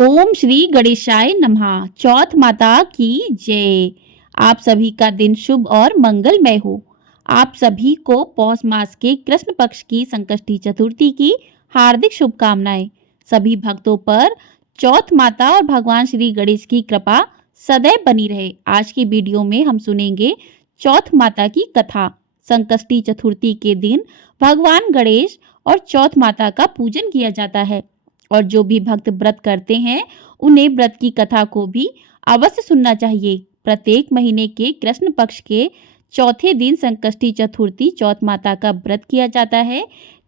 ओम श्री गणेशाय नमः। चौथ माता की जय। आप सभी का दिन शुभ और मंगलमय हो। आप सभी को पौष मास के कृष्ण पक्ष की संकष्टी चतुर्थी की हार्दिक शुभकामनाएं। सभी भक्तों पर चौथ माता और भगवान श्री गणेश की कृपा सदैव बनी रहे। आज की वीडियो में हम सुनेंगे चौथ माता की कथा। संकष्टी चतुर्थी के दिन भगवान गणेश और चौथ माता का पूजन किया जाता है और जो भी भक्त व्रत करते हैं उन्हें व्रत की कथा को भी अवश्य सुनना चाहिए। प्रत्येक महीने के कृष्ण पक्ष के चौथे दिन संकष्टी चतुर्थी चौथ माता का व्रत किया जाता है।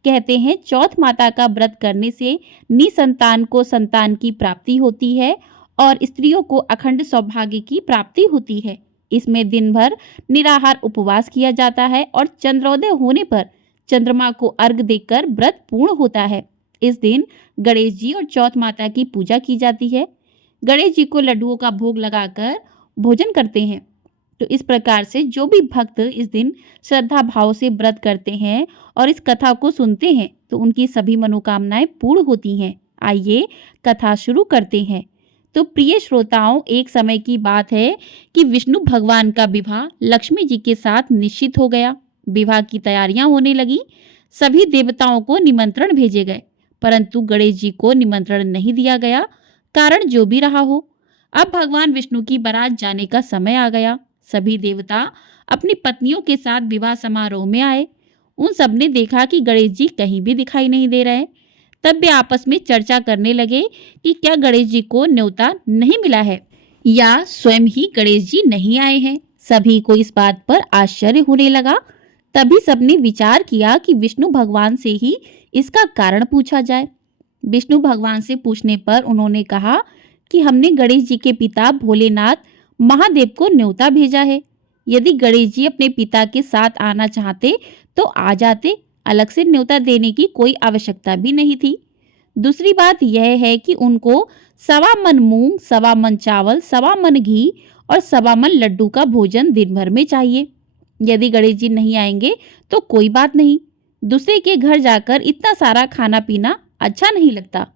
कहते हैं चौथ माता का व्रत करने से निसंतान को संतान की प्राप्ति होती है और स्त्रियों को अखंड सौभाग्य की प्राप्ति होती है। इसमें दिन भर निराहार उपवास किया जाता है और चंद्रोदय होने पर चंद्रमा को अर्घ्य देकर व्रत पूर्ण होता है। इस दिन गणेश जी और चौथ माता की पूजा की जाती है। गणेश जी को लड्डुओं का भोग लगाकर भोजन करते हैं। तो इस प्रकार से जो भी भक्त इस दिन श्रद्धा भाव से व्रत करते हैं और इस कथा को सुनते हैं तो उनकी सभी मनोकामनाएं पूर्ण होती हैं। आइए कथा शुरू करते हैं। तो प्रिय श्रोताओं, एक समय की बात है कि विष्णु भगवान का विवाह लक्ष्मी जी के साथ निश्चित हो गया। विवाह की तैयारियां होने लगी। सभी देवताओं को निमंत्रण भेजे गए, परंतु गणेश जी को निमंत्रण नहीं दिया गया। कारण जो भी रहा हो, अब भगवान विष्णु की बारात जाने का समय आ गया। सभी देवता अपनी पत्नियों के साथ विवाह समारोह में आए। उन सब ने देखा कि गणेश जी कहीं भी दिखाई नहीं दे रहे। तब वे आपस में चर्चा करने लगे कि क्या गणेश जी को न्योता नहीं मिला है या स्वयं ही गणेश जी नहीं आए हैं। सभी को इस बात पर आश्चर्य होने लगा। तभी सबने विचार किया कि विष्णु भगवान से ही इसका कारण पूछा जाए। विष्णु भगवान से पूछने पर उन्होंने कहा कि हमने गणेश जी के पिता भोलेनाथ महादेव को न्योता भेजा है। यदि गणेश जी अपने पिता के साथ आना चाहते तो आ जाते, अलग से न्योता देने की कोई आवश्यकता भी नहीं थी। दूसरी बात यह है कि उनको 1.25 मन मूंग, 1.25 मन चावल, 1.25 मन घी और 1.25 मन लड्डू का भोजन दिन भर में चाहिए। यदि गणेश जी नहीं आएंगे तो कोई बात नहीं, दूसरे के घर जाकर इतना सारा खाना पीना अच्छा नहीं लगता।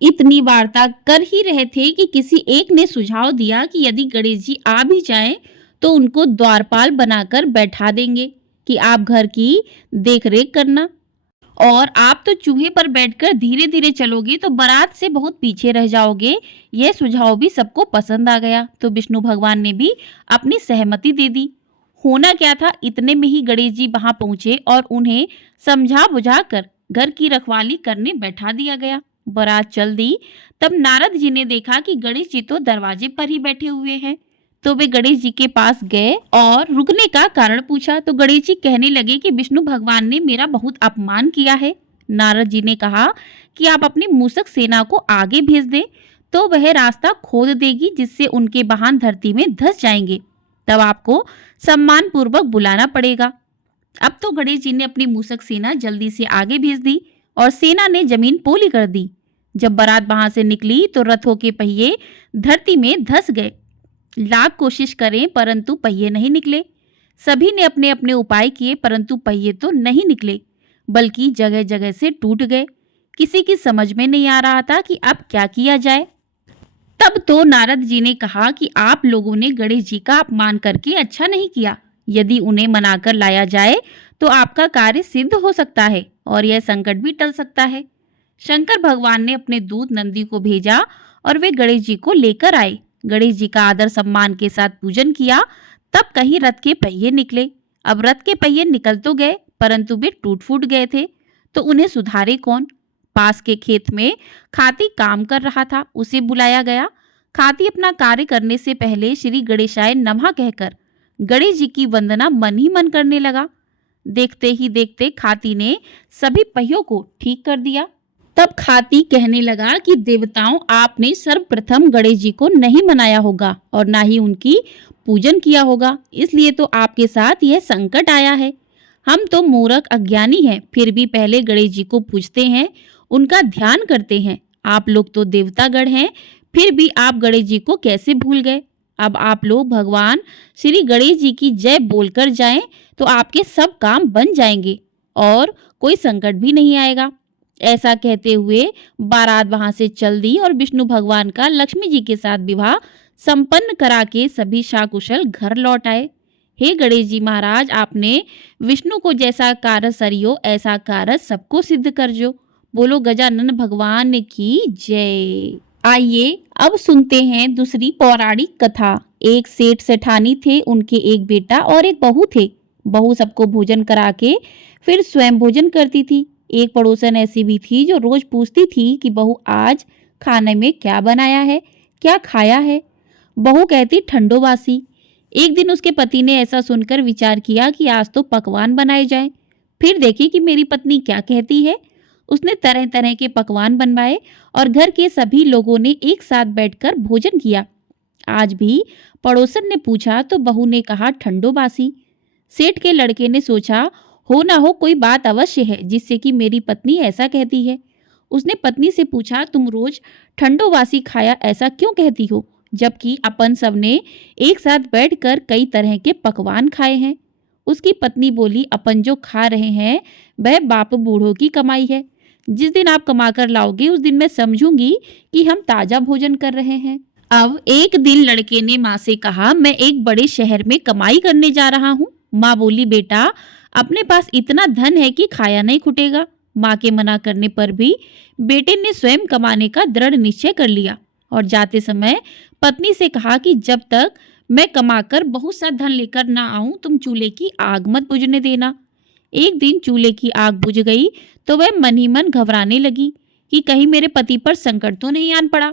इतनी वार्ता कर ही रहे थे कि किसी एक ने सुझाव दिया कि यदि गणेश जी आ भी जाएं तो उनको द्वारपाल बनाकर बैठा देंगे कि आप घर की देखरेख करना, और आप तो चूहे पर बैठकर धीरे धीरे चलोगे तो बारात से बहुत पीछे रह जाओगे। यह सुझाव भी सबको पसंद आ गया तो विष्णु भगवान ने भी अपनी सहमति दे दी। होना क्या था, इतने में ही गणेश जी वहां पहुंचे और उन्हें समझा बुझाकर घर की रखवाली करने बैठा दिया गया। बारात चल दी। तब नारद जी ने देखा कि गणेश जी तो दरवाजे पर ही बैठे हुए हैं। तो वे गणेश जी के पास गए और रुकने का कारण पूछा। तो गणेश जी कहने लगे कि विष्णु भगवान ने मेरा बहुत अपमान किया है। नारद जी ने कहा कि आप अपनी मूषक सेना को आगे भेज दें तो वह रास्ता खोद देगी, जिससे उनके वाहन धरती में धंस जाएंगे। तब आपको सम्मान पूर्वक बुलाना पड़ेगा। अब तो गणेश जी ने अपनी मूषक सेना जल्दी से आगे भेज दी और सेना ने जमीन पोली कर दी। जब बारात वहां से निकली तो रथों के पहिए धरती में धंस गए। लाख कोशिश करें परंतु पहिए नहीं निकले। सभी ने अपने अपने उपाय किए परंतु पहिए तो नहीं निकले, बल्कि जगह जगह से टूट गए। किसी की समझ में नहीं आ रहा था कि अब क्या किया जाए। तब तो नारद जी ने कहा कि आप लोगों ने गणेश जी का अपमान करके अच्छा नहीं किया। यदि उन्हें मनाकर लाया जाए तो आपका कार्य सिद्ध हो सकता है और यह संकट भी टल सकता है। शंकर भगवान ने अपने दूत नंदी को भेजा और वे गणेश जी को लेकर आए। गणेश जी का आदर सम्मान के साथ पूजन किया। तब कहीं रथ के पहिए निकले। अब रथ के पहिए निकल तो गए परंतु वे टूट फूट गए थे, तो उन्हें सुधारे कौन। पास के खेत में खाती काम कर रहा था, उसे बुलाया गया। खाती अपना कार्य करने से पहले श्री गणेशाय नमः कहकर गणेश जी की वंदना मन ही मन करने लगा। देखते ही देखते खाती ने सभी पहियों को ठीक कर दिया। तब खाती कहने लगा कि देवताओं, आपने सर्वप्रथम गणेश जी को नहीं मनाया होगा और ना ही उनकी पूजन किया होगा, इसलिए तो आपके साथ यह संकट आया है। हम तो मूर्ख अज्ञानी हैं, फिर भी पहले गणेश जी को पूजते हैं, उनका ध्यान करते हैं। आप लोग तो देवतागण हैं, फिर भी आप गणेश जी को कैसे भूल गए। अब आप लोग भगवान श्री गणेश जी की जय बोलकर जाएं तो आपके सब काम बन जाएंगे और कोई संकट भी नहीं आएगा। ऐसा कहते हुए बारात वहां से चल दी और विष्णु भगवान का लक्ष्मी जी के साथ विवाह संपन्न करा के सभी शाकुशल घर लौट आए। हे गणेश जी महाराज, आपने विष्णु को जैसा कारज सरियो ऐसा कारज सबको सिद्ध कर जो। बोलो गजानन भगवान की जय। आइए अब सुनते हैं दूसरी पौराणिक कथा। एक सेठ सेठानी थे, उनके एक बेटा और एक बहू थे। बहू सबको भोजन करा के फिर स्वयं भोजन करती थी। एक पड़ोसन ऐसी भी थी जो रोज पूछती थी कि बहू आज खाने में क्या बनाया है, क्या खाया है। बहू कहती ठंडो बासी। एक दिन उसके पति ने ऐसा सुनकर विचार किया कि आज तो पकवान बनाए जाएं। फिर देखी कि मेरी पत्नी क्या कहती है। उसने तरह तरह के पकवान बनवाए और घर के सभी लोगों ने एक साथ बैठकर भोजन किया। आज भी पड़ोसन ने पूछा तो बहू ने कहा ठंडो बासी। सेठ के लड़के ने सोचा हो ना हो कोई बात अवश्य है जिससे कि मेरी पत्नी ऐसा कहती है। उसने पत्नी से पूछा तुम रोज ठंडो बासी खाया ऐसा क्यों कहती हो, जबकि अपन सबने एक साथ बैठकर कई तरह के पकवान खाए हैं। उसकी पत्नी बोली अपन जो खा रहे हैं वह बाप बूढ़ों की कमाई है। जिस दिन आप कमाकर लाओगे उस दिन मैं समझूंगी कि हम ताजा भोजन कर रहे हैं। अब एक दिन लड़के ने माँ से कहा मैं एक बड़े शहर में कमाई करने जा रहा हूँ। माँ बोली बेटा अपने पास इतना धन है कि खाया नहीं खुटेगा। माँ के मना करने पर भी बेटे ने स्वयं कमाने का दृढ़ निश्चय कर लिया और जाते समय पत्नी से कहा कि जब तक मैं कमाकर बहुत सा धन लेकर ना आऊं तुम चूल्हे की आग मत बुझने देना। एक दिन चूल्हे की आग बुझ गई तो वह मन ही मन घबराने लगी कि कहीं मेरे पति पर संकट तो नहीं आन पड़ा।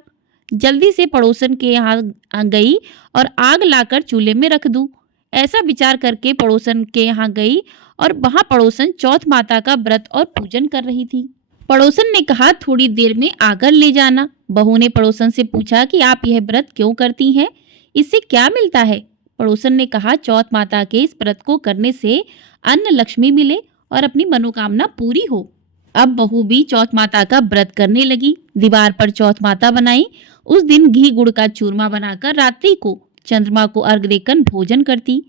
जल्दी से पड़ोसन के यहाँ गई और आग लाकर चूल्हे में रख दूं। ऐसा विचार करके पड़ोसन के यहाँ गई और वहां पड़ोसन चौथ माता का व्रत और पूजन कर रही थी। पड़ोसन ने कहा थोड़ी देर में आकर ले जाना। बहू ने पड़ोसन से पूछा कि आप यह व्रत क्यों करती हैं, इससे क्या मिलता है। पड़ोसन ने कहा चौथ माता के इस व्रत को करने से अन्न लक्ष्मी मिले और अपनी मनोकामना पूरी हो। अब बहू भी चौथ माता का व्रत करने लगी। दीवार पर चौथ माता बनाई। उस दिन घी गुड़ का चूरमा बनाकर रात्रि को चंद्रमा को अर्घ देकर भोजन करती।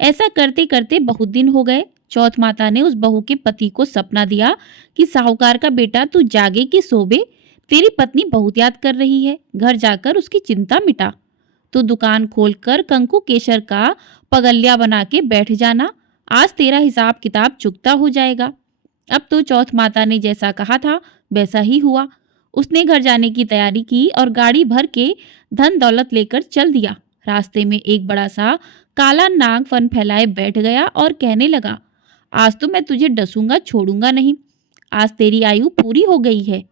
ऐसा करते करते बहुत दिन हो गए। चौथ माता ने उस बहू के पति को सपना दिया कि साहूकार का बेटा तू जागे कि सोबे, तेरी पत्नी बहुत याद कर रही है, घर जाकर उसकी चिंता मिटा। तू दुकान खोलकर कंकु केसर का पगलिया बना के बैठ जाना, आज तेरा हिसाब किताब चुकता हो जाएगा। अब तो चौथ माता ने जैसा कहा था वैसा ही हुआ। उसने घर जाने की तैयारी की और गाड़ी भर के धन दौलत लेकर चल दिया। रास्ते में एक बड़ा सा काला नाग फन फैलाए बैठ गया और कहने लगा आज तो मैं तुझे डसूंगा छोड़ूंगा नहीं, आज तेरी आयु पूरी हो गई है।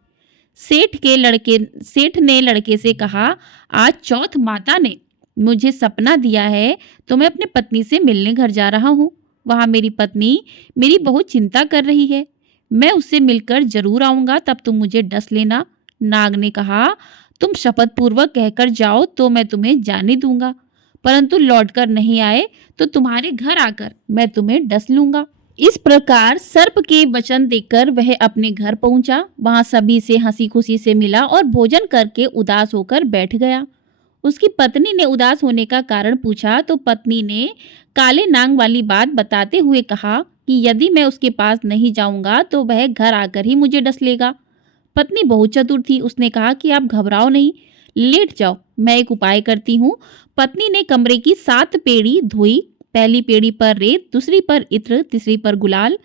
सेठ ने लड़के से कहा आज चौथ माता ने मुझे सपना दिया है तो मैं अपने पत्नी से मिलने घर जा रहा हूँ। वहाँ मेरी पत्नी मेरी बहुत चिंता कर रही है, मैं उससे मिलकर जरूर आऊँगा, तब तुम मुझे डस लेना। नाग ने कहा तुम शपथ पूर्वक कहकर जाओ तो मैं तुम्हें जाने दूंगा, परंतु लौटकर नहीं आए तो तुम्हारे घर आकर मैं तुम्हें डस लूंगा। इस प्रकार सर्प के वचन देकर वह अपने घर पहुंचा। वहां सभी से हंसी खुशी से मिला और भोजन करके उदास होकर बैठ गया। उसकी पत्नी ने उदास होने का कारण पूछा तो पत्नी ने काले नाग वाली बात बताते हुए कहा कि यदि मैं उसके पास नहीं जाऊंगा तो वह घर आकर ही मुझे डस लेगा। पत्नी बहुत चतुर थी, उसने कहा कि आप घबराओ नहीं, लेट जाओ, मैं एक उपाय करती हूँ। पत्नी ने कमरे की 7 पेड़ी धोई। पहली पेड़ी पर रेत, दूसरी पर इत्र, तीसरी पर गुलाल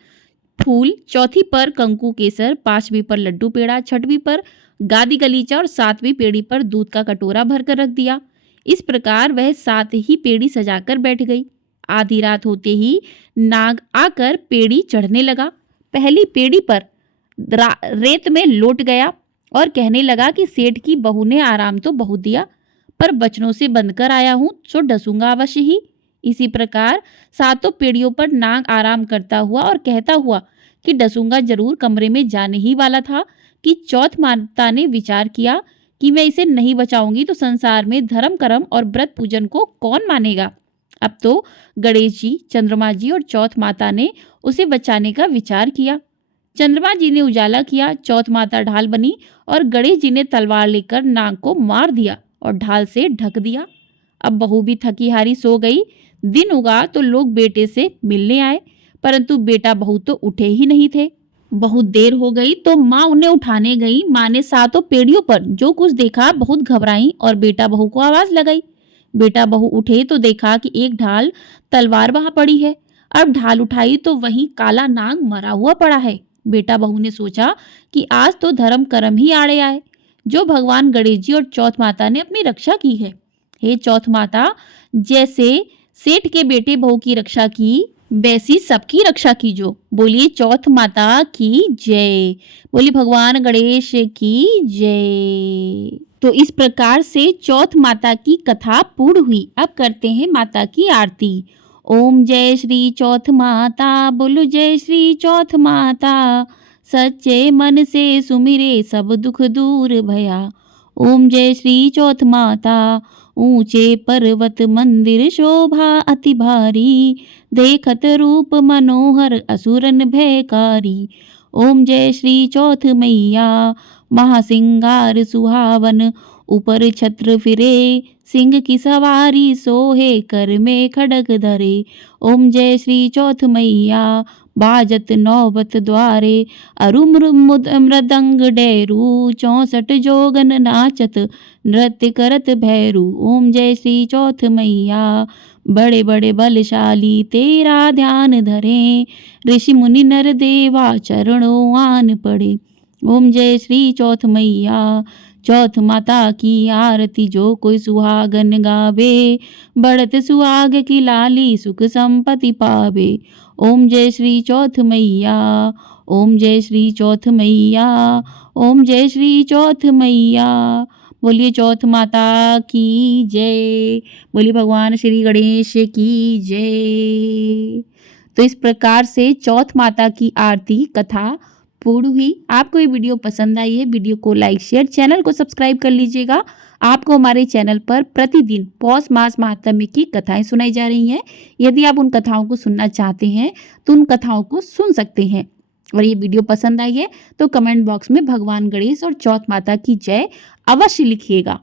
फूल, चौथी पर कंकु केसर, 5वीं पर लड्डू पेड़ा, 6वीं पर गादी गलीचा और 7वीं पेड़ी पर दूध का कटोरा भरकर रख दिया। इस प्रकार वह 7 ही पेड़ी सजाकर बैठ गई। आधी रात होते ही नाग आकर पेड़ी चढ़ने लगा। पहली पेड़ी पर रेत में लौट गया और कहने लगा कि सेठ की बहू ने आराम तो बहुत दिया, पर बचनों से बंधकर आया हूँ सो डसूंगा अवश्य ही। इसी प्रकार 7 पेड़ियों पर नाग आराम करता हुआ और कहता हुआ कि डसूंगा जरूर कमरे में जाने ही वाला था कि चौथ माता ने विचार किया कि मैं इसे नहीं बचाऊंगी तो संसार में धर्म कर्म और व्रत पूजन को कौन मानेगा। अब तो गणेश जी, चंद्रमा जी और चौथ माता ने उसे बचाने का विचार किया। चंद्रमा जी ने उजाला किया, चौथ माता ढाल बनी और गणेश जी ने तलवार लेकर नाग को मार दिया और ढाल से ढक दिया। अब बहू भी थकी हारी सो गई। दिन उगा तो लोग बेटे से मिलने आए, परंतु बेटा बहू तो उठे ही नहीं थे। बहुत देर हो गई तो माँ उन्हें उठाने गई। माँ ने सातों पेड़ियों पर जो कुछ देखा बहुत घबराई और बेटा बहू को आवाज लगाई। बेटा बहू उठे तो देखा कि एक ढाल तलवार वहां पड़ी है। अब ढाल उठाई तो वहीं काला नाग मरा हुआ पड़ा है। बेटा बहू ने सोचा कि आज तो धर्म कर्म ही आड़े आए, जो भगवान गणेश जी और चौथ माता ने अपनी रक्षा की है। हे चौथ माता, जैसे सेठ के बेटे बहू की रक्षा की वैसी सबकी रक्षा कीजो। बोलिए चौथ माता की जय। बोलिए भगवान गणेश की जय। तो इस प्रकार से चौथ माता की कथा पूर्ण हुई। अब करते हैं माता की आरती। ओम जय श्री चौथ माता, बोलो जय श्री चौथ माता। सच्चे मन से सुमिरे सब दुख दूर भया। ओम जय श्री चौथ माता। ऊंचे पर्वत मंदिर शोभा अति भारी, देखत रूप मनोहर असुरन भयकारी। ओम जय श्री चौथ मैया, महासिंगार सुहावन, ऊपर छत्र फिरे, सिंह की सवारी सोहे, कर में खड़ग धरे। ओम जय श्री चौथ मैया, बाजत नौबत द्वारे, मृदंग डेरू, 64 जोगन नाचत, नृत्य करत भैरू। ओम जय श्री चौथ मैया, बड़े बड़े बलशाली तेरा ध्यान धरे, ऋषि मुनि नर देवा चरणों आन पड़े। ओम जय श्री चौथ मैया, चौथ माता की आरती जो कोई सुहागन गावे, बढ़त सुहाग की लाली सुख संपत्ति पावे। ओम जय श्री चौथ मैया, ओम जय श्री चौथ मैया, ओम जय श्री चौथ मैया। बोलिए चौथ माता की जय। बोलिए भगवान श्री गणेश की जय। तो इस प्रकार से चौथ माता की आरती कथा पूर्ण हुई। आपको ये वीडियो पसंद आई है, वीडियो को लाइक शेयर, चैनल को सब्सक्राइब कर लीजिएगा। आपको हमारे चैनल पर प्रतिदिन पौष मास महात्म्य की कथाएं सुनाई जा रही हैं। यदि आप उन कथाओं को सुनना चाहते हैं तो उन कथाओं को सुन सकते हैं। और ये वीडियो पसंद आई है तो कमेंट बॉक्स में भगवान गणेश और चौथ माता की जय अवश्य लिखिएगा।